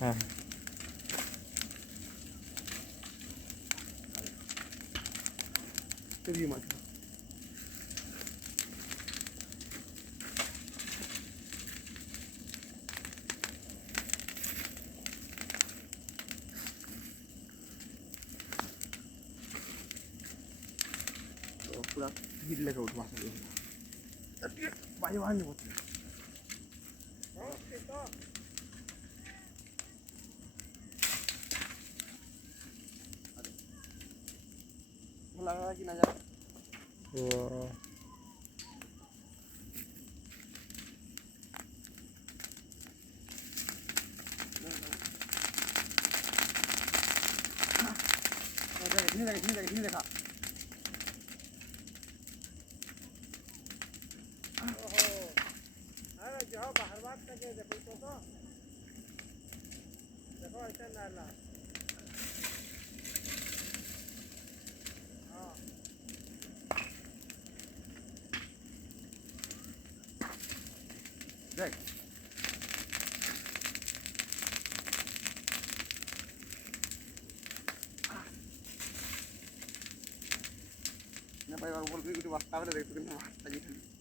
হ্যাঁ মাছ पूरा गिरले का उठवा सकते बाई बाहर नहीं होते लगा कि ना जा वो नहीं देखा अरे जाओ बाहर बात करके देखो तो देखो ऐसा नाला हाँ देख ना भाई और बोल भी कुछ वास्ता वाले देख तो कितना वास्ता जी